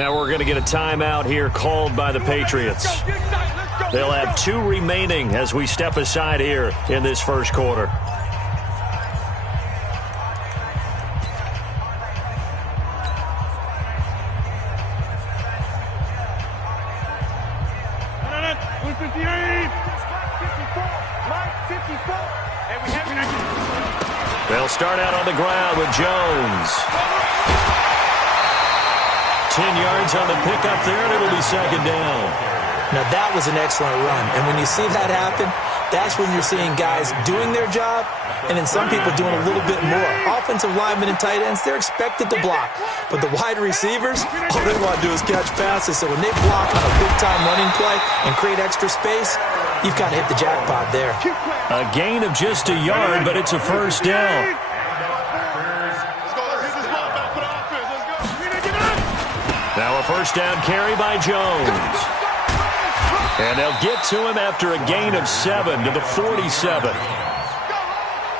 Now we're going to get a timeout here called by the Patriots. They'll have 2 remaining as we step aside here in this first quarter. They'll start out on the ground with Jones. 10 yards on the pickup there, and it'll be second down. Now, that was an excellent run. And when you see that happen, that's when you're seeing guys doing their job and then some people doing a little bit more. Offensive linemen and tight ends, they're expected to block. But the wide receivers, all they want to do is catch passes. So when they block on a big-time running play and create extra space, you've kind of hit the jackpot there. A gain of just a yard, but it's a first down. Now a first down carry by Jones. And they'll get to him after a gain of 7 to the 47.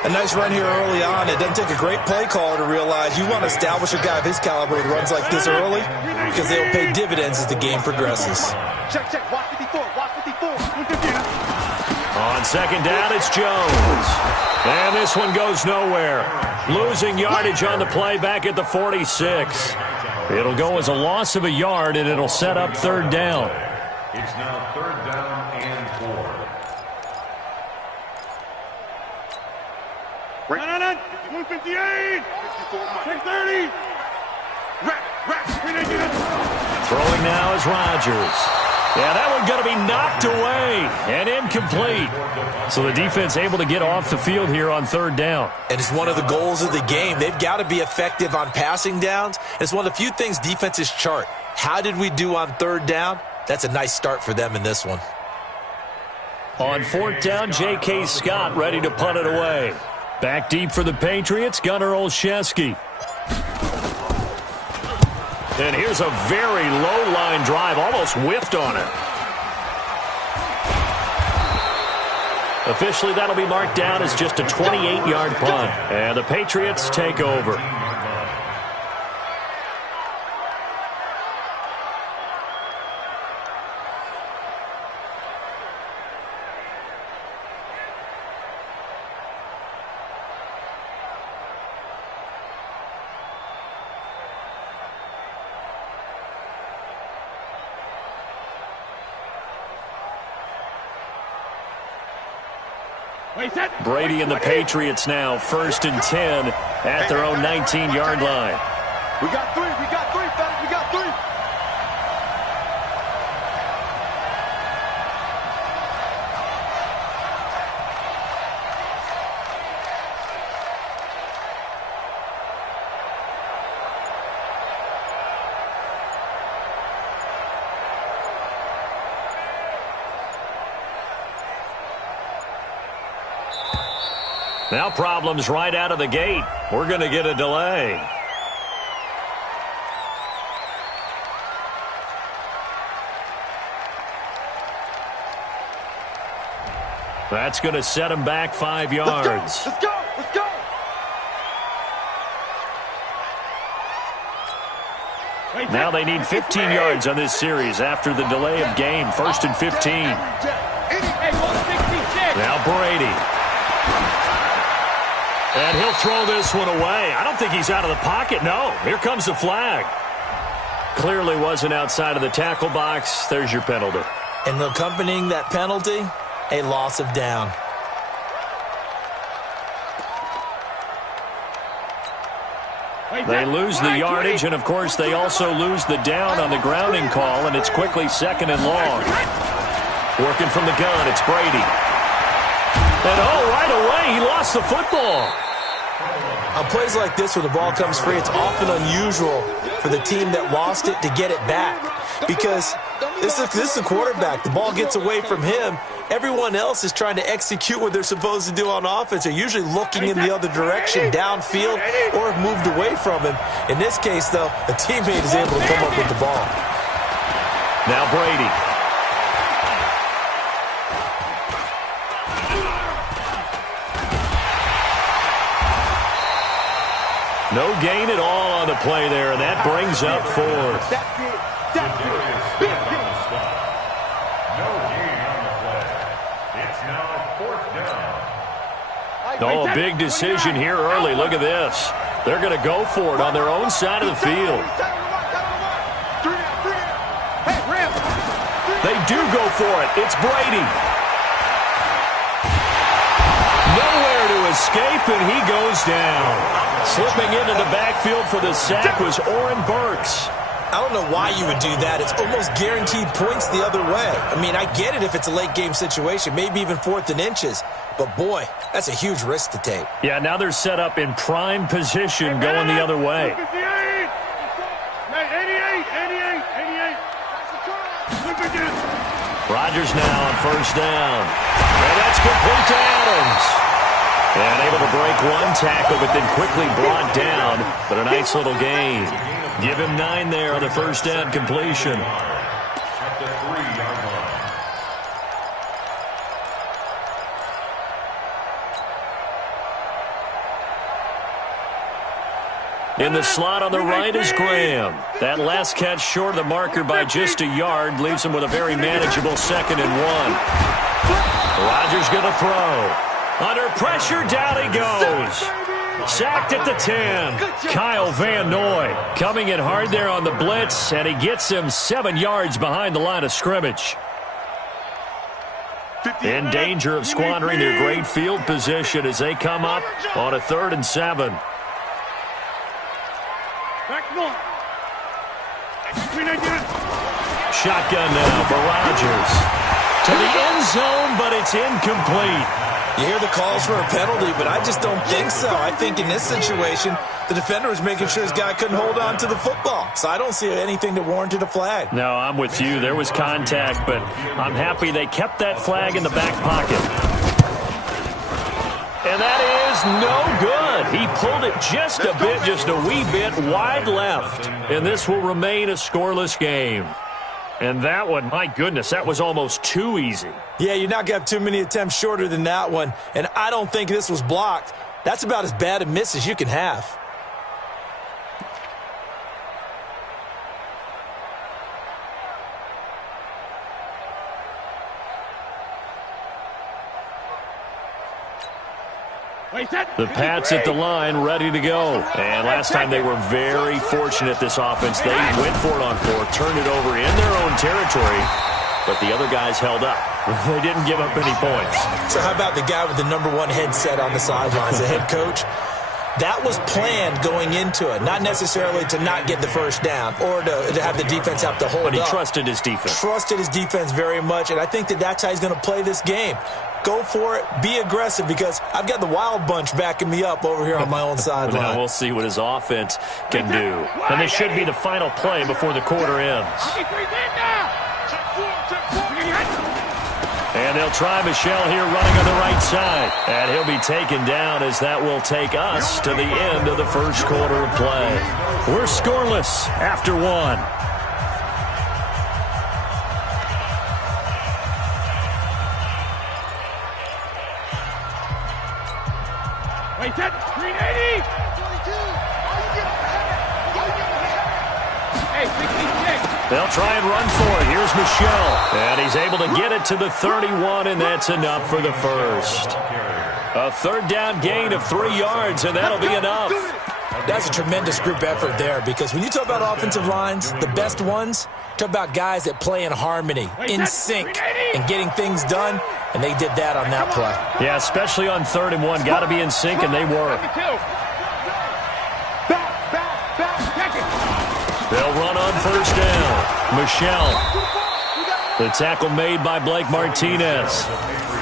A nice run here early on. It doesn't take a great play caller to realize you want to establish a guy of his caliber with runs like this early because they will pay dividends as the game progresses. Check. Watch 54. Watch 54. On second down, it's Jones. And this one goes nowhere. Losing yardage on the play back at the 46. It'll go as a loss of a yard, and it'll set up third down. It's now third down and 4. Run. 158. Check 30. Throwing now is Rodgers. Yeah, that one's going to be knocked away and incomplete. So the defense able to get off the field here on third down. And it's one of the goals of the game. They've got to be effective on passing downs. It's one of the few things defenses chart. How did we do on third down? That's a nice start for them in this one. On fourth down, J.K. Scott ready to punt it away. Back deep for the Patriots, Gunnar Olszewski. And here's a very low line drive, almost whiffed on it. Officially, that'll be marked down as just a 28-yard punt. And the Patriots take over. Brady and the Patriots now first and 10 at their own 19-yard line. We got 3, fellas, we got 3. Now problems right out of the gate. We're going to get a delay. That's going to set him back 5 yards. Let's go. Now they need 15 yards on this series after the delay of game. First and 15. Now Brady. And he'll throw this one away. I don't think he's out of the pocket. No, here comes the flag. Clearly wasn't outside of the tackle box. There's your penalty. And accompanying that penalty, a loss of down. They lose the yardage, and, of course, they also lose the down on the grounding call, and it's quickly second and long. Working from the gun, it's Brady. And, right away, he lost the football. On plays like this where the ball comes free, it's often unusual for the team that lost it to get it back. Because this is a quarterback. The ball gets away from him. Everyone else is trying to execute what they're supposed to do on offense. They're usually looking in the other direction, downfield, or have moved away from him. In this case, though, a teammate is able to come up with the ball. Now Brady. No gain at all on the play there, and that brings up fourth. Big game. No gain on the play. It's now 4th down. Oh, a big decision here early. Look at this. They're going to go for it on their own side of the field. They do go for it. It's Brady. Nowhere to escape, and he goes down. Slipping into the backfield for the sack was Oren Burks. I don't know why you would do that. It's almost guaranteed points the other way. I mean, I get it if it's a late game situation, maybe even 4th and inches. But, boy, that's a huge risk to take. Yeah, now they're set up in prime position going the other way. 88, 88. Rodgers now on 1st down. And that's complete to Adams. And able to break one tackle, but then quickly brought down. But a nice little gain. Give him 9 there on the 1st down completion. At the 3-yard line. In the slot on the right is Graham. That last catch short of the marker by just a yard leaves him with a very manageable 2nd and 1. Rodgers going to throw. Under pressure, down he goes. Sacked at the 10. Kyle Van Noy coming in hard there on the blitz, and he gets him 7 yards behind the line of scrimmage. In danger of squandering their great field position as they come up on a 3rd and 7. Shotgun now for Rodgers. To the end zone, but it's incomplete. You hear the calls for a penalty, but I just don't think so. I think in this situation, the defender was making sure his guy couldn't hold on to the football. So I don't see anything that warranted a flag. No, I'm with you. There was contact, but I'm happy they kept that flag in the back pocket. And that is no good. He pulled it just a bit, just a wee bit wide left. And this will remain a scoreless game. And that one, my goodness, that was almost too easy. Yeah, you're not going to have too many attempts shorter than that one. And I don't think this was blocked. That's about as bad a miss as you can have. The Pats at the line, ready to go. And last time they were very fortunate, this offense. They went for it on 4, turned it over in their own territory, but the other guys held up. They didn't give up any points. So how about the guy with the #1 headset on the sidelines, the head coach? That was planned going into it, not necessarily to not get the 1st down or to have the defense have to hold up. But he trusted his defense. Trusted his defense very much, and I think that's how he's going to play this game. Go for it. Be aggressive, because I've got the Wild Bunch backing me up over here on my own sideline. Now we'll see what his offense can do. And this should be the final play before the quarter ends. And they'll try Michelle here running on the right side. And he'll be taken down as that will take us to the end of the first quarter of play. We're scoreless after 1. Wait, that 380. Hey, 66. They'll try and run for it. Here's Michelle. And he's able to get it to the 31, and that's enough for the first. A 3rd down gain of 3 yards, and that'll be enough. That's a tremendous group effort there, because when you talk about offensive lines, the best ones, talk about guys that play in harmony, in sync, and getting things done, and they did that on that play. Yeah, especially on 3rd and 1. Got to be in sync, and they were. They'll run on 1st down. Michelle. The tackle made by Blake Martinez.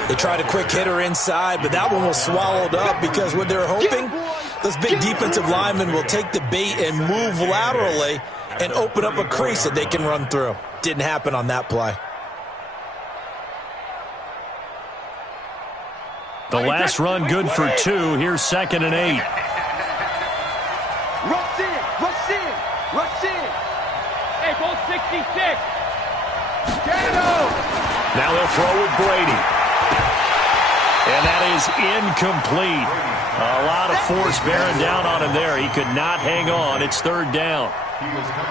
They tried a quick hitter inside, but that one was swallowed up, because what they're hoping, those big defensive linemen will take the bait and move laterally and open up a crease that they can run through. Didn't happen on that play. The last run good for 2. Here's 2nd and 8. Rush in, rush in, rush in. Hey, ball 66. Get it out. Now they'll throw with Brady. And that is incomplete. A lot of force bearing down on him there. He could not hang on. It's third down.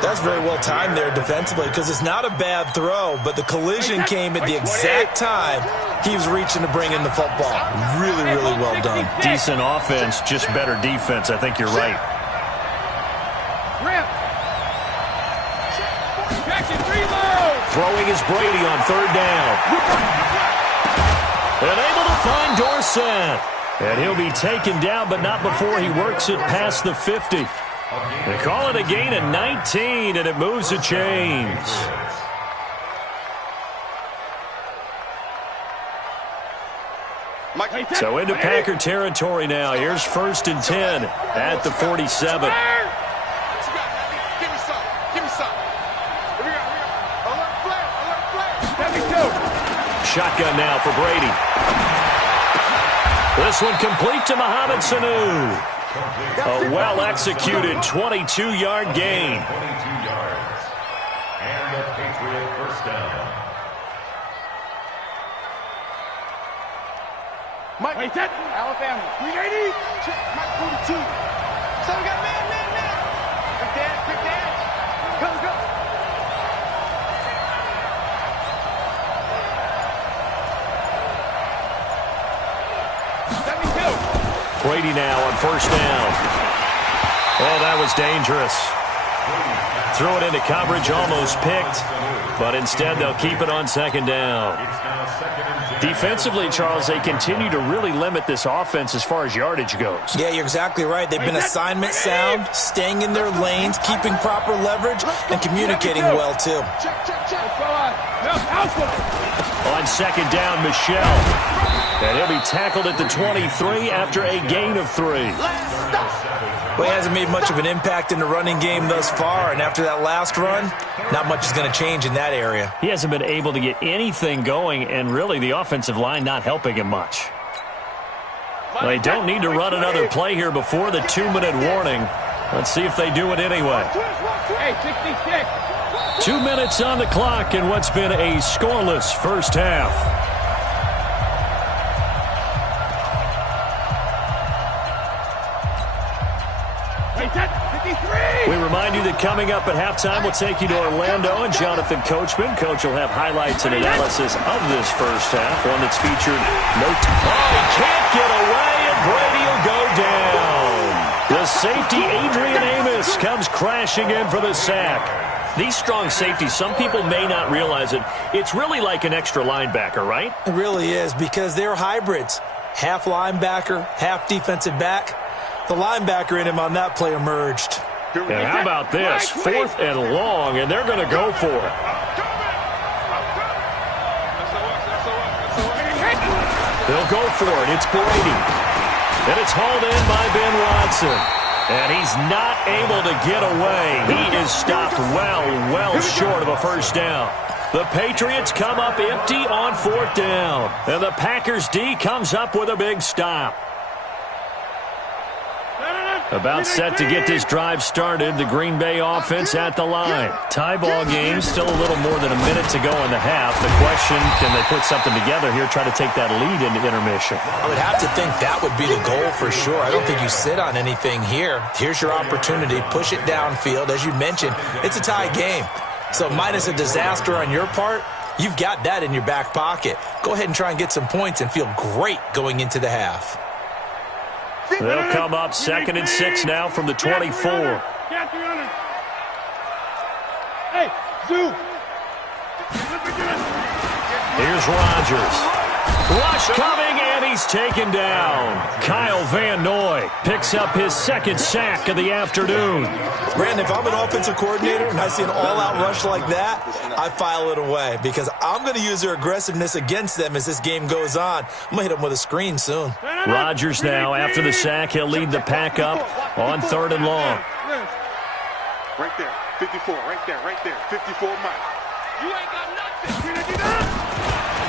That's very well timed there defensively because it's not a bad throw, but the collision came at the exact time he was reaching to bring in the football. Really, really well done. Decent offense, just better defense. I think you're right. Throwing is Brady on third down. And able to find Dorsett. And he'll be taken down, but not before he works it past the 50. They call it a gain of 19, and it moves the chains. So into Packer territory now. Here's 1st and 10 at the 47. Shotgun now for Brady. This one complete to Mohamed Sanu. A well-executed 22-yard gain. 22 yards. And a Patriot first down. Mike, set. Alabama. 380. Mike, 42. So we got man. Quick dash. Go. Brady now on 1st down. Oh, that was dangerous. Threw it into coverage, almost picked, but instead they'll keep it on 2nd down. Defensively, Charles, they continue to really limit this offense as far as yardage goes. Yeah, you're exactly right. They've been assignment sound, staying in their lanes, keeping proper leverage, and communicating well, too. On 2nd down, Michel. And he'll be tackled at the 23 after a gain of 3. Well, he hasn't made much of an impact in the running game thus far, and after that last run, not much is going to change in that area. He hasn't been able to get anything going, and really the offensive line not helping him much. They don't need to run another play here before the 2-minute warning. Let's see if they do it anyway. Hey, 66. 2 minutes on the clock in what's been a scoreless first half. We remind you that coming up at halftime, we'll take you to Orlando and Jonathan Coachman. Coach will have highlights and analysis of this first half, one that's featured no time. Oh, he can't get away, and Brady will go down. The safety, Adrian Amos, comes crashing in for the sack. These strong safeties, some people may not realize it. It's really like an extra linebacker, right? It really is, because they're hybrids. Half linebacker, half defensive back. The linebacker in him on that play emerged. And how about this? 4th and long, and they're going to go for it. They'll go for it. It's Brady. And it's hauled in by Ben Watson. And he's not able to get away. He is stopped well short of a first down. The Patriots come up empty on 4th down. And the Packers D comes up with a big stop. About set to get this drive started, the Green Bay offense at the line. Tie ball game, still a little more than a minute to go in the half. The question, can they put something together here, try to take that lead into intermission? I would have to think that would be the goal for sure. I don't think you sit on anything here. Here's your opportunity. Push it downfield. As you mentioned, it's a tie game. So minus a disaster on your part, you've got that in your back pocket. Go ahead and try and get some points and feel great going into the half. They'll come up 2nd and 6 now from the 24. Hey, Zoo. Here's Rodgers. Rush coming, and he's taken down. Kyle Van Noy picks up his 2nd sack of the afternoon. Brandon, if I'm an offensive coordinator and I see an all-out rush like that, I file it away because I'm going to use their aggressiveness against them as this game goes on. I'm going to hit them with a screen soon. Rodgers now, after the sack, he'll lead the pack up on 3rd and long. Right there, 54, right there, 54 Mike. You ain't got nothing.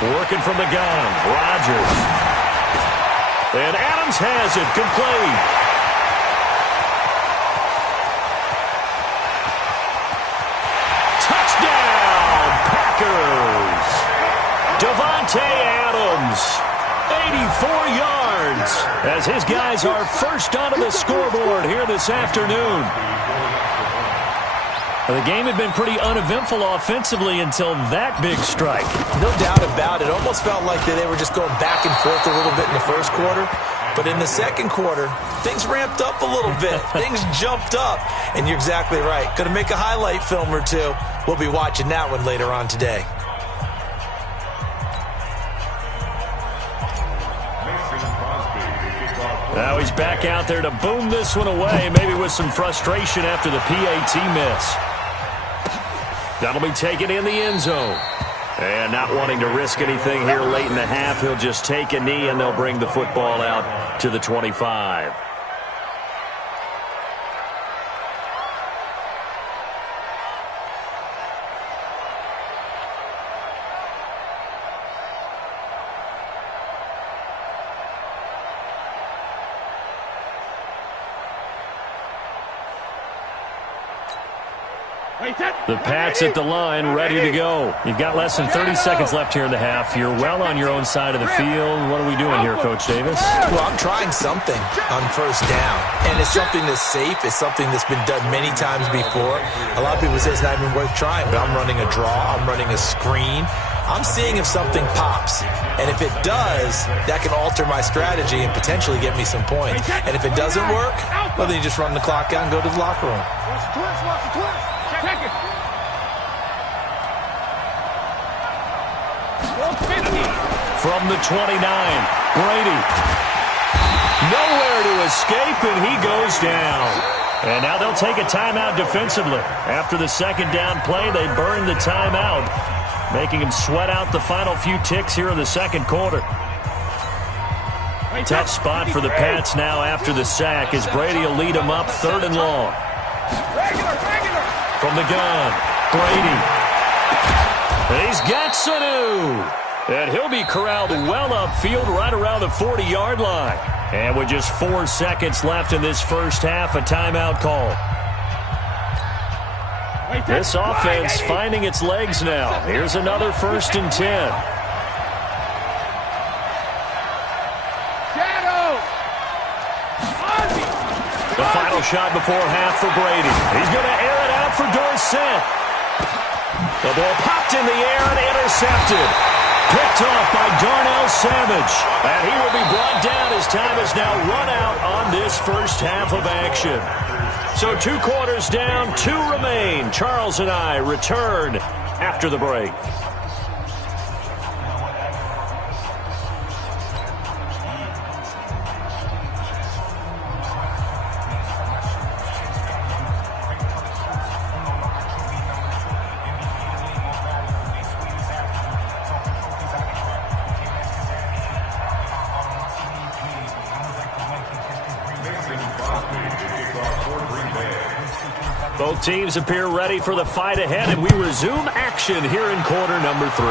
Working from the gun, Rodgers. And Adams has it, complete. Touchdown, Packers. Davante Adams, a yards as his guys are first onto the scoreboard here this afternoon. The game had been pretty uneventful offensively until that big strike. No doubt about it. Almost felt like they were just going back and forth a little bit in the first quarter. But in the second quarter, things ramped up a little bit. Things jumped up. And you're exactly right. Going to make a highlight film or two. We'll be watching that one later on today. Now he's back out there to boom this one away, maybe with some frustration after the PAT miss. That'll be taken in the end zone. And not wanting to risk anything here late in the half, he'll just take a knee and they'll bring the football out to the 25. The Pats at the line, ready to go. You've got less than 30 seconds left here in the half. You're well on your own side of the field. What are we doing here, Coach Davis? Well, I'm trying something on first down. And it's something that's safe. It's something that's been done many times before. A lot of people say it's not even worth trying, but I'm running a draw. I'm running a screen. I'm seeing if something pops. And if it does, that can alter my strategy and potentially get me some points. And if it doesn't work, well, then you just run the clock out and go to the locker room. Watch the twist, watch the twist. Check it. From the 29, Brady. Nowhere to escape, and he goes down. And now they'll take a timeout defensively. After the second down play, they burn the timeout, making him sweat out the final few ticks here in the second quarter. Tough spot for the Pats now after the sack as Brady will lead them up 3rd and long. From the gun, Brady. He's got Sanu. And he'll be corralled well upfield right around the 40-yard line. And with just 4 seconds left in this first half, a timeout call. This offense finding its legs now. Here's another 1st and 10. The final shot before half for Brady. He's going to air it out for Dorsett. The ball popped in the air and intercepted. Picked off by Darnell Savage. And he will be brought down as time has now run out on this first half of action. So 2 quarters down, 2 remain. Charles and I return after the break. Both teams appear ready for the fight ahead, and we resume action here in quarter number 3.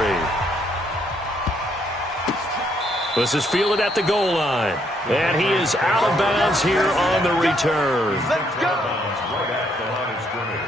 This is fielded at the goal line, and he is out of bounds here on the return. Let's go. Right at the line of scrimmage.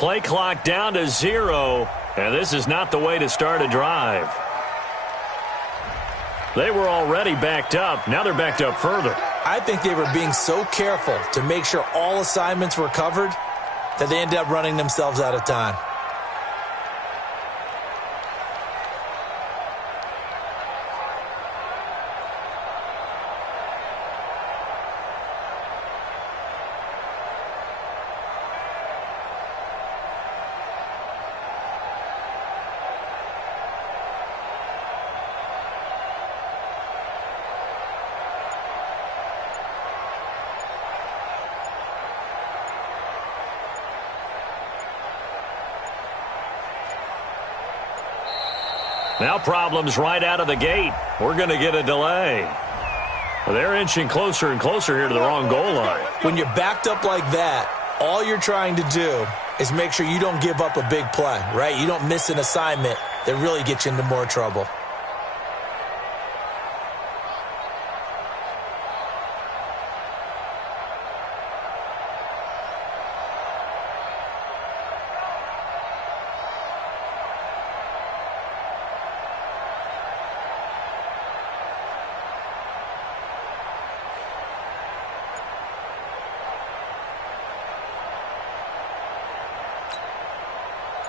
Play clock down to 0, and this is not the way to start a drive. They were already backed up. Now they're backed up further. I think they were being so careful to make sure all assignments were covered that they ended up running themselves out of time. Now problems right out of the gate. We're going to get a delay. They're inching closer and closer here to the wrong goal line. When you're backed up like that, all you're trying to do is make sure you don't give up a big play, right? You don't miss an assignment that really gets you into more trouble.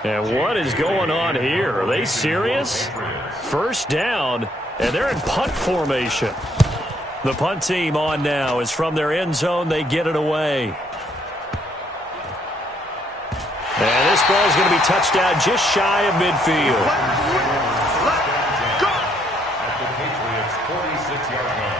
And what is going on here? Are they serious? First down, and they're in punt formation. The punt team on now is from their end zone. They get it away. And this ball is going to be touched down just shy of midfield. At the Patriots' 46-yard line.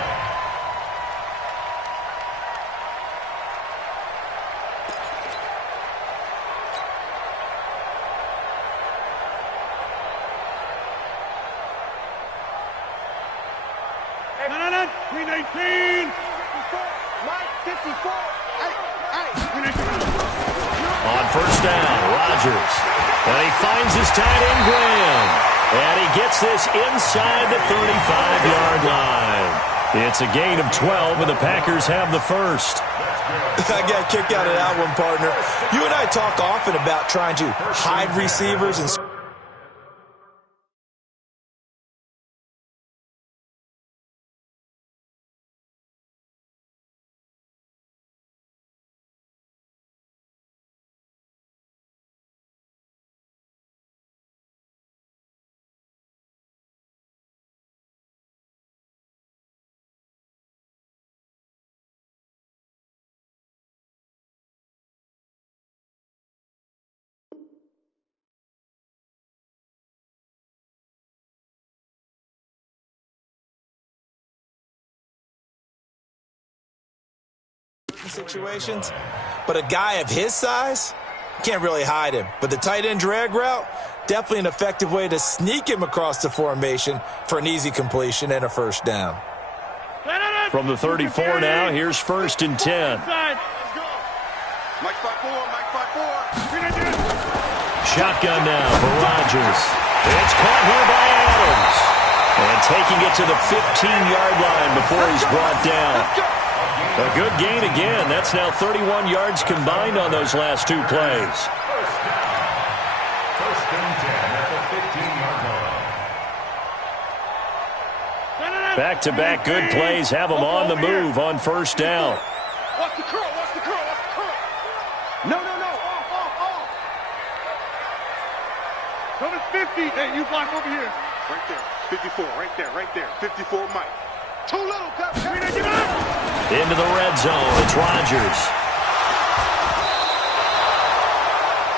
On first down, Rodgers. And he finds his tight end, Graham. And he gets this inside the 35-yard line. It's a gain of 12, and the Packers have the first. I got kicked out of that one, partner. You and I talk often about trying to hide receivers and situations, but a guy of his size, can't really hide him. But the tight end drag route, definitely an effective way to sneak him across the formation for an easy completion and a first down. From the 34 now, here's first and 10. Mike 5-4, Mike 5-4. Shotgun now for Rodgers. It's caught here by Adams. And taking it to the 15-yard line before he's brought down. A good gain again. That's now 31 yards combined on those last two plays. First and 10 at the 15-yard line. Back-to-back good plays have them on the move on first down. Watch the curl, watch the curl, watch the curl. No, off. Come to 50. Hey, you block over here. Right there, 54, right there. 54, Mike. Too little, Cut. Into the red zone, it's Rodgers.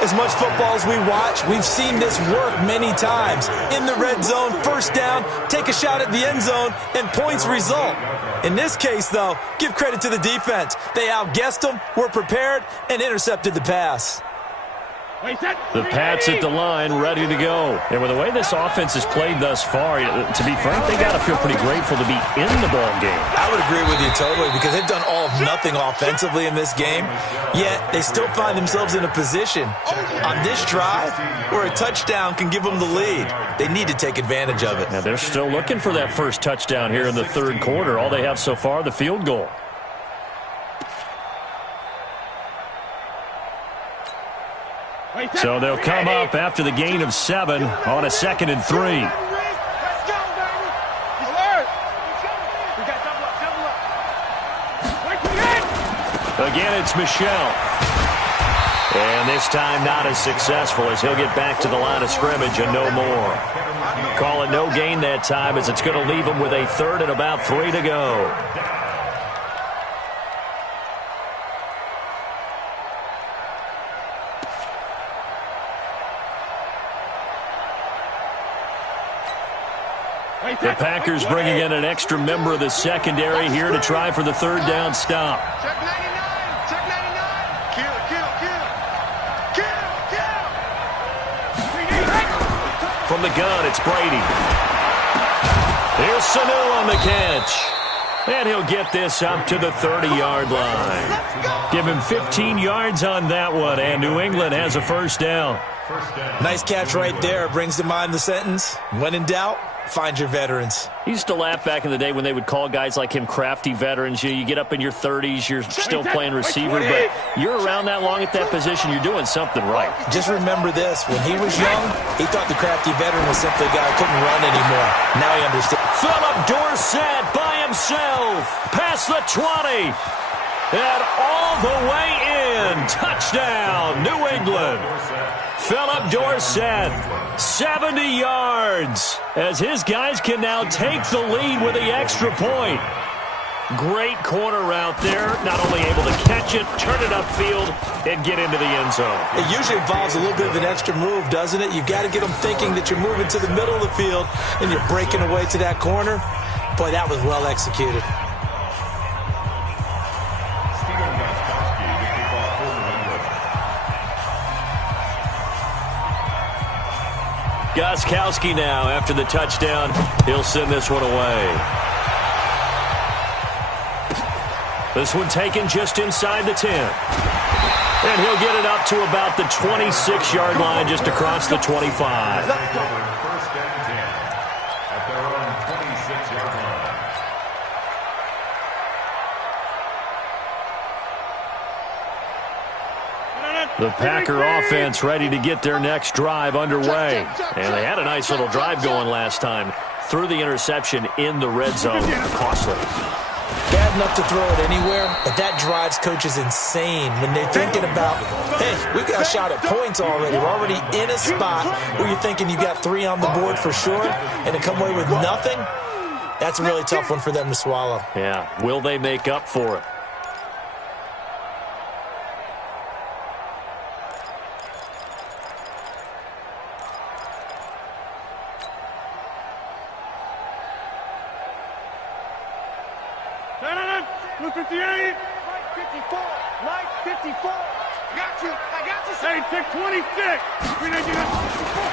As much football as we watch, we've seen this work many times. In the red zone, first down, take a shot at the end zone, and points result. In this case, though, give credit to the defense. They outguessed them, were prepared, and intercepted the pass. The Pats at the line, ready to go. And with the way this offense has played thus far, to be frank, they got to feel pretty grateful to be in the ball game. I would agree with you totally, because they've done all of nothing offensively in this game, yet they still find themselves in a position on this drive where a touchdown can give them the lead. They need to take advantage of it. Now they're still looking for that first touchdown here in the third quarter. All they have so far, the field goal. So they'll come up after the gain of 7 on a 2nd and 3. Let's go, baby. Alert. We got double up. Again, it's Michelle. And this time not as successful as he'll get back to the line of scrimmage and no more. Call it no gain that time as it's going to leave him with a 3rd and about 3 to go. The Packers bringing in an extra member of the secondary here to try for the 3rd down stop. Check 99. Check 99. Kill, kill, kill. Kill, kill. From the gun, it's Brady. Here's Sanu on the catch. And he'll get this up to the 30-yard line. Give him 15 yards on that one, and New England has a 1st down. Nice catch right there. Brings to mind the sentence, when in doubt, find your veterans. He used to laugh back in the day when they would call guys like him crafty veterans. You get up in your 30s, you're still playing receiver, but you're around that long at that position, you're doing something right. Just remember this. When he was young, he thought the crafty veteran was simply a guy who couldn't run anymore. Now he understands. Philip Dorsett by himself. Past the 20. And all the way in. Touchdown, New England. Philip Dorsett, 70 yards, as his guys can now take the lead with the extra point. Great corner route there, not only able to catch it, turn it upfield, and get into the end zone. It usually involves a little bit of an extra move, doesn't it? You've got to get them thinking that you're moving to the middle of the field and you're breaking away to that corner. Boy, that was well executed. Gostkowski now, after the touchdown, he'll send this one away. This one taken just inside the 10. And he'll get it up to about the 26-yard line, just across the 25. The Packer offense ready to get their next drive underway. And they had a nice little drive going last time. Threw the interception in the red zone. Costly. Bad enough to throw it anywhere, but that drives coaches insane when they're thinking about, hey, we've got a shot at points already. We're already in a spot where you're thinking you got 3 on the board for sure, and to come away with nothing, that's a really tough one for them to swallow. Yeah, will they make up for it? Blue 58. Right 54. Right 54. Got you. I got you. Hey, take 26.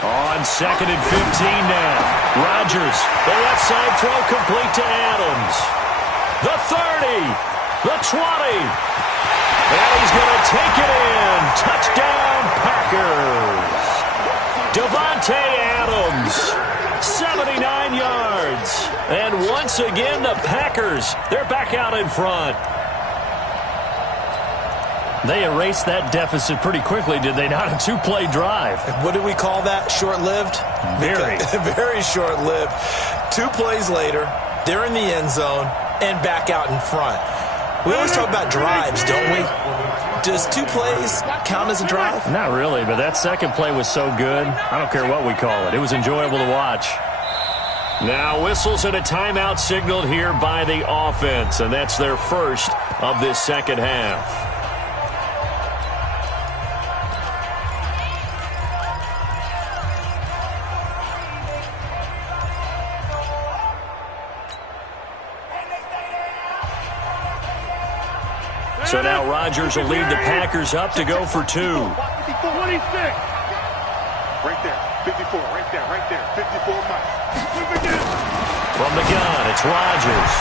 On 2nd and 15 now. Rodgers, the left side throw complete to Adams. The 30. The 20. And he's going to take it in. Touchdown, Packers. Devontae Adams. 79 yards. And once again, the Packers, they're back out in front. They erased that deficit pretty quickly, did they not? A 2-play drive. What do we call that? Short-lived? Very. Very short-lived. 2 plays later, they're in the end zone and back out in front. We always talk about drives, don't we? Does 2 plays count as a drive? Not really, but that second play was so good. I don't care what we call it. It was enjoyable to watch. Now whistles and a timeout signaled here by the offense, and that's their first of this second half. So now Rodgers will lead the Packers up to go for 2. 26. Right there. 54. Right there. Right there. 54 miles. From the gun, it's Rodgers.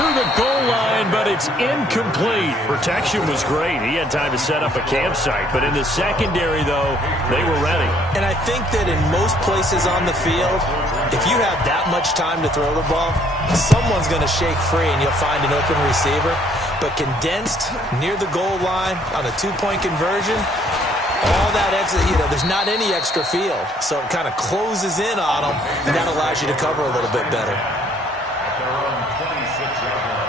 To the goal line, but it's incomplete. Protection was great. He had time to set up a campsite. But in the secondary, though, they were ready. And I think that in most places on the field, if you have that much time to throw the ball, someone's going to shake free and you'll find an open receiver. But condensed near the goal line on a 2-point conversion, all that extra, there's not any extra field. So it kind of closes in on them, and that allows you to cover a little bit better. At their own 26-yard line.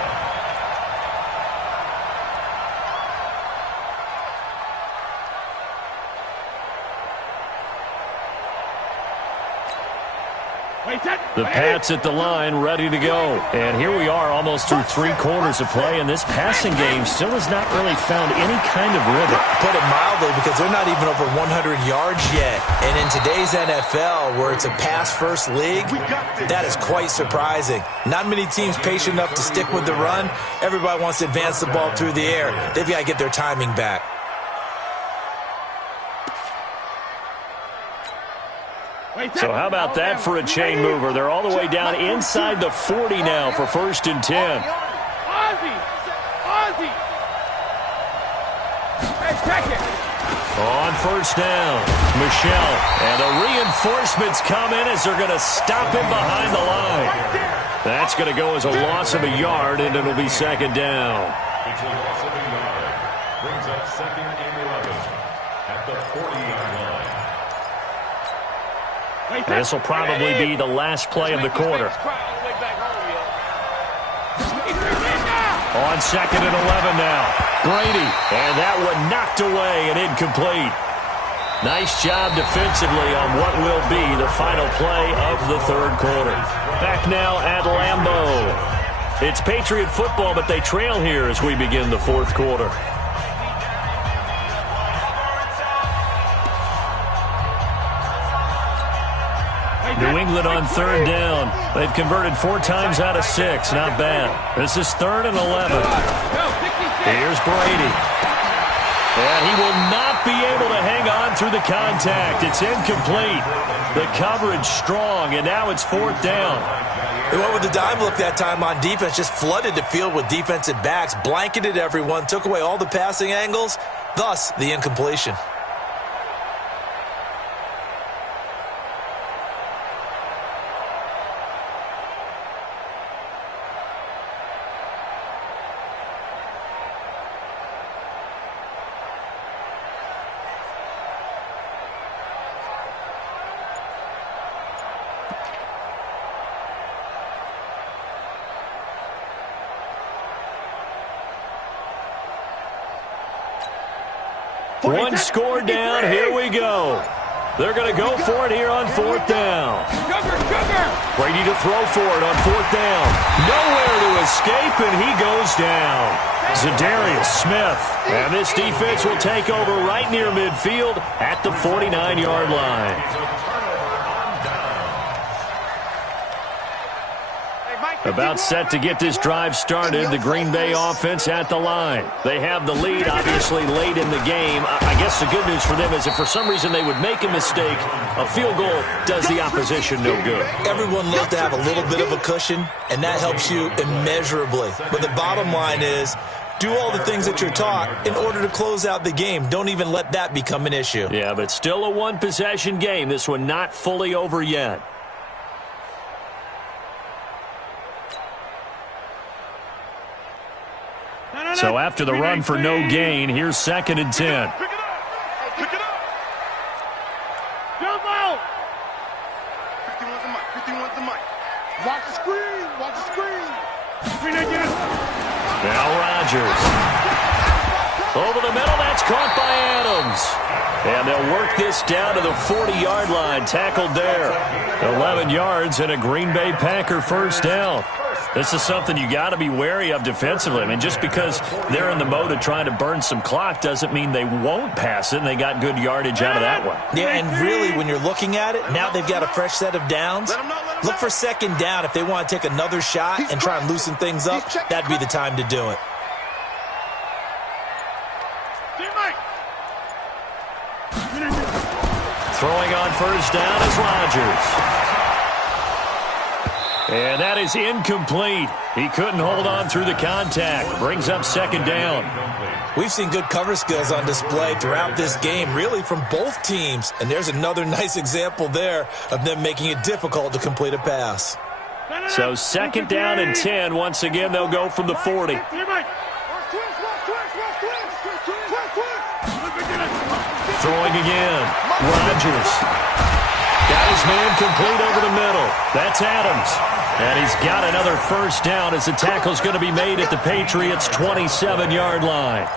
The Pats at the line, ready to go. And here we are almost through 3 quarters of play, and this passing game still has not really found any kind of rhythm. Put it mildly, because they're not even over 100 yards yet. And in today's NFL, where it's a pass-first league, that is quite surprising. Not many teams patient enough to stick with the run. Everybody wants to advance the ball through the air. They've got to get their timing back. So how about that for a chain mover? They're all the way down inside the 40 now for 1st and 10. On 1st down, Michelle. And the reinforcements come in as they're going to stop him behind the line. That's going to go as a loss of a yard, and it'll be 2nd down. It's a loss of a yard. Brings up 2nd and 11 at the 40-yard line. This will probably be the last play of the quarter. On 2nd and 11 now. Brady. And that one knocked away and incomplete. Nice job defensively on what will be the final play of the 3rd quarter. Back now at Lambeau. It's Patriot football, but they trail here as we begin the 4th quarter. New England on 3rd down. They've converted 4 times out of 6. Not bad. This is 3rd and 11. Here's Brady. And he will not be able to hang on through the contact. It's incomplete. The coverage strong, and now it's 4th down. They went with the dime look that time on defense, just flooded the field with defensive backs, blanketed everyone, took away all the passing angles, thus the incompletion. One score down. Here we go. They're going to go for it here on 4th down. Brady to throw for it on 4th down. Nowhere to escape, and he goes down. Zadarius Smith. And this defense will take over right near midfield at the 49-yard line. About set to get this drive started. The Green Bay offense at the line. They have the lead, obviously, late in the game. I guess the good news for them is if for some reason they would make a mistake, a field goal does the opposition no good. Everyone loves to have a little bit of a cushion, and that helps you immeasurably. But the bottom line is, do all the things that you're taught in order to close out the game. Don't even let that become an issue. Yeah, but still a one-possession game. This one not fully over yet. So after the run for no gain, here's 2nd and 10. Pick it up. Jump out. 51's the mic. 51's the mic. Watch the screen. Watch the screen. Now Rodgers. Over the middle, that's caught by Adams. And they'll work this down to the 40-yard line. Tackled there. 11 yards and a Green Bay Packer 1st down. This is something you got to be wary of defensively. I mean, just because they're in the mode of trying to burn some clock doesn't mean they won't pass it, and they got good yardage out of that one. Yeah, and really, when you're looking at it, now they've got a fresh set of downs. Look for 2nd down. If they want to take another shot and try and loosen things up, that'd be the time to do it. Throwing on 1st down is Rodgers. And that is incomplete. He couldn't hold on through the contact. Brings up 2nd down. We've seen good cover skills on display throughout this game, really from both teams. And there's another nice example there of them making it difficult to complete a pass. So 2nd down and 10. Once again, they'll go from the 40. Throwing again. Rodgers. Got his man complete over the middle. That's Adams. And he's got another first down as the tackle's going to be made at the Patriots' 27-yard line.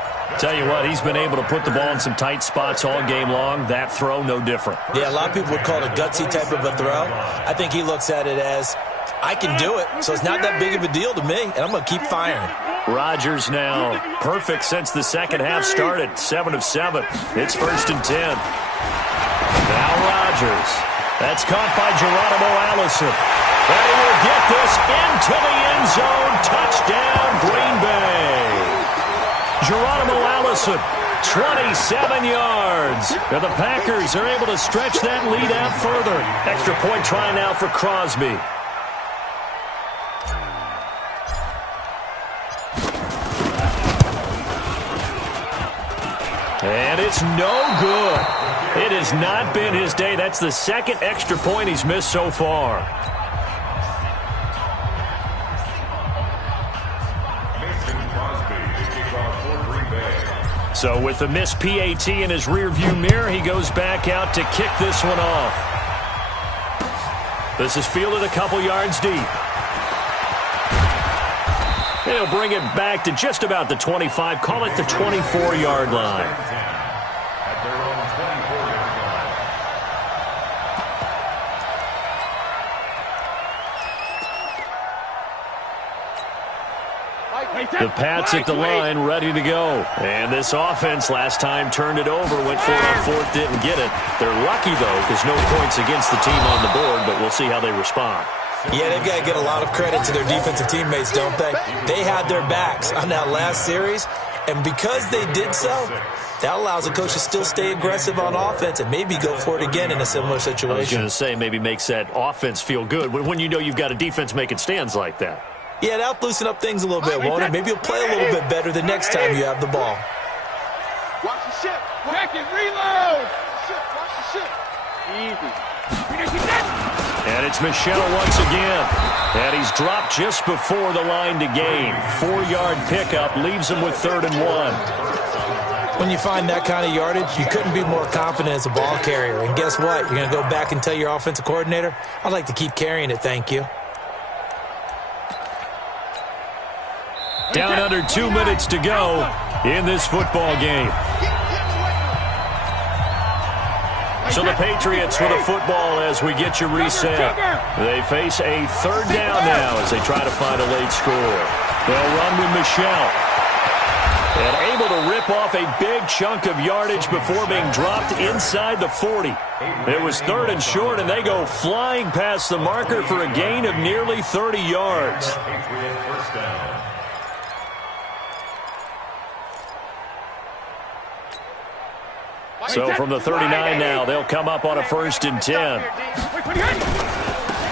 Tell you what, he's been able to put the ball in some tight spots all game long. That throw, no different. Yeah, a lot of people would call it a gutsy type of a throw. I think he looks at it as, I can do it, so it's not that big of a deal to me, and I'm going to keep firing. Rodgers now perfect since the second half started. 7 of 7. It's 1st and 10. Now Rodgers. That's caught by Geronimo Allison. And he will get this into the end zone. Touchdown, Green Bay. Geronimo Allison, 27 yards. And the Packers are able to stretch that lead out further. Extra point try now for Crosby. And it's no good. It has not been his day. That's the second extra point he's missed so far. So with the missed PAT in his rearview mirror, he goes back out to kick this one off. This is fielded a couple yards deep. He'll bring it back to just about the 25. Call it the 24-yard line. At their own 24-yard line. The Pats at the line, ready to go. And this offense last time turned it over, went for it on fourth, didn't get it. They're lucky, though, because no points against the team on the board, but we'll see how they respond. Yeah, they've got to get a lot of credit to their defensive teammates, don't they? They had their backs on that last series, and because they did so, that allows the coach to still stay aggressive on offense and maybe go for it again in a similar situation. I was going to say, maybe makes that offense feel good when you know you've got a defense making stands like that. Yeah, that'll loosen up things a little bit, won't it? Maybe you'll play a little bit better the next time you have the ball. Watch the ship. Check it. Reload. Watch the ship. Easy. And it's Michel once again. And he's dropped just before the line to gain. 4-yard pickup leaves him with 3rd and 1. When you find that kind of yardage, you couldn't be more confident as a ball carrier. And guess what? You're going to go back and tell your offensive coordinator, I'd like to keep carrying it, thank you. Down under 2 minutes to go in this football game. So the Patriots with a football as we get you reset. They face a 3rd down now as they try to find a late score. They'll run with Michel. And able to rip off a big chunk of yardage before being dropped inside the 40. It was 3rd and short, and they go flying past the marker for a gain of nearly 30 yards. So from the 39 now, they'll come up on a 1st and 10.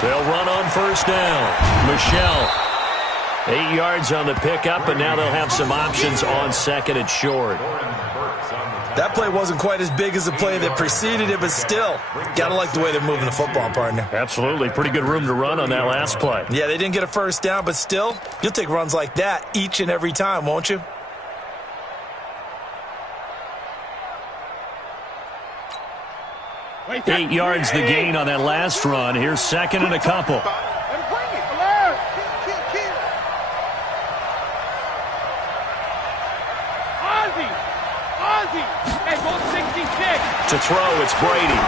They'll run on 1st down. Michel, 8 yards on the pickup, and now they'll have some options on 2nd and short. That play wasn't quite as big as the play that preceded it, but still, gotta like the way they're moving the football, partner. Absolutely. Pretty good room to run on that last play. Yeah, they didn't get a 1st down, but still, you'll take runs like that each and every time, won't you? Eight yards the gain on that last run. Here's 2nd and a couple. To throw, it's Brady.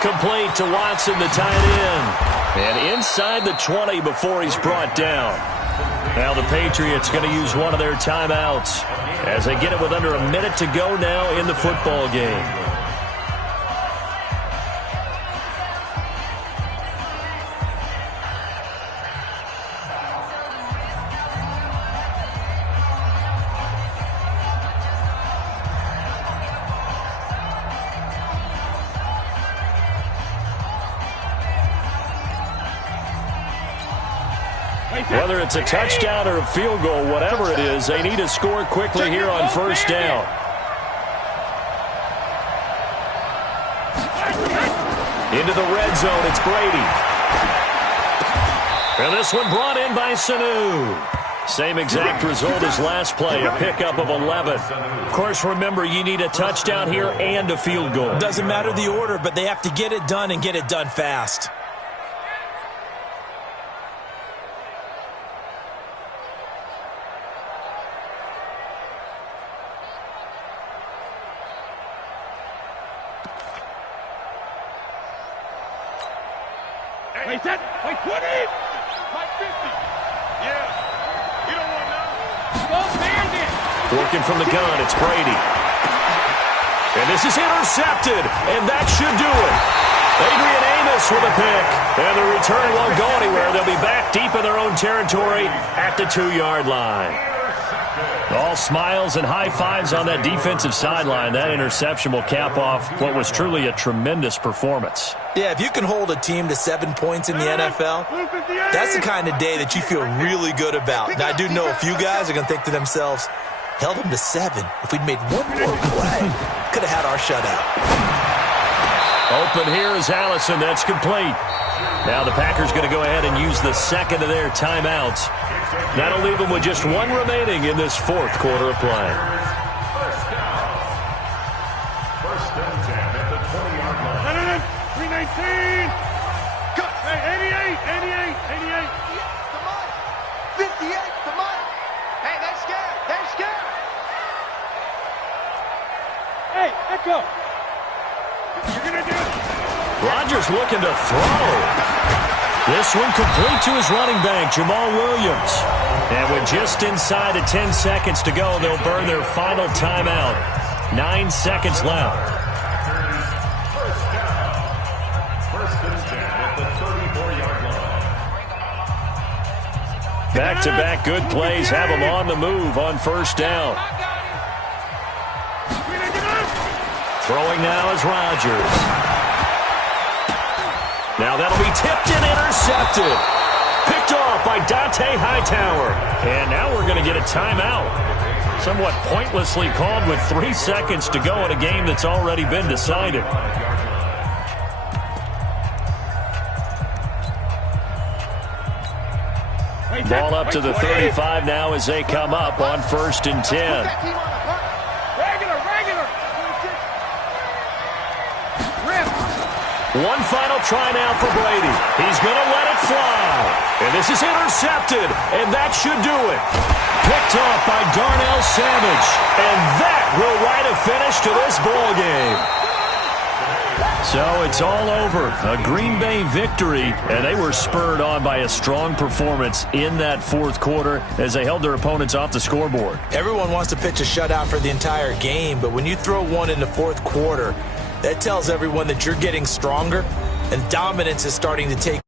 Complete to Watson, the tight end. And inside the 20 before he's brought down. Now the Patriots going to use one of their timeouts as they get it with under a minute to go now in the football game. Whether it's a touchdown or a field goal, whatever it is, they need to score quickly here on 1st down. Into the red zone, it's Brady. And this one brought in by Sanu. Same exact result as last play, a pickup of 11. Of course, remember, you need a touchdown here and a field goal. Doesn't matter the order, but they have to get it done and get it done fast. Wait, set. Wait, 20. Like 50. Yeah. You don't want none. Go bandit. Working from the gun, it's Brady. And this is intercepted, and that should do it. Adrian Amos with a pick. And the return won't go anywhere. They'll be back deep in their own territory at the 2-yard line. All smiles and high fives on that defensive sideline. That interception will cap off what was truly a tremendous performance. Yeah, if you can hold a team to 7 points in the NFL, that's the kind of day that you feel really good about. Now, I do know a few guys are going to think to themselves, held them to 7. If we'd made one more play, could have had our shutout. Open here is Allison. That's complete. Now the Packers going to go ahead and use the second of their timeouts. That'll leave them with just 1 remaining in this 4th quarter of play. First and 10 at the 20-yard line. 319. Cut. Hey, 88. 58. Come on. Hey, they're scared. They're scared. Hey, let go. You're going to do it. Rodgers looking to throw. This one complete to his running back, Jamal Williams. And with just inside of 10 seconds to go, they'll burn their final timeout. 9 seconds left. First down. First and 10 at the 34-yard line. Back-to-back good plays have them on the move on first down. Throwing now is Rodgers. Now that'll be tipped and intercepted. Picked off by Dante Hightower. And now we're going to get a timeout. Somewhat pointlessly called with 3 seconds to go in a game that's already been decided. Ball up to the 35 now as they come up on first and 10. One final try now for Brady. He's going to let it fly. And this is intercepted, and that should do it. Picked off by Darnell Savage. And that will write a finish to this ball game. So it's all over. A Green Bay victory, and they were spurred on by a strong performance in that 4th quarter as they held their opponents off the scoreboard. Everyone wants to pitch a shutout for the entire game, but when you throw one in the 4th quarter, that tells everyone that you're getting stronger and dominance is starting to take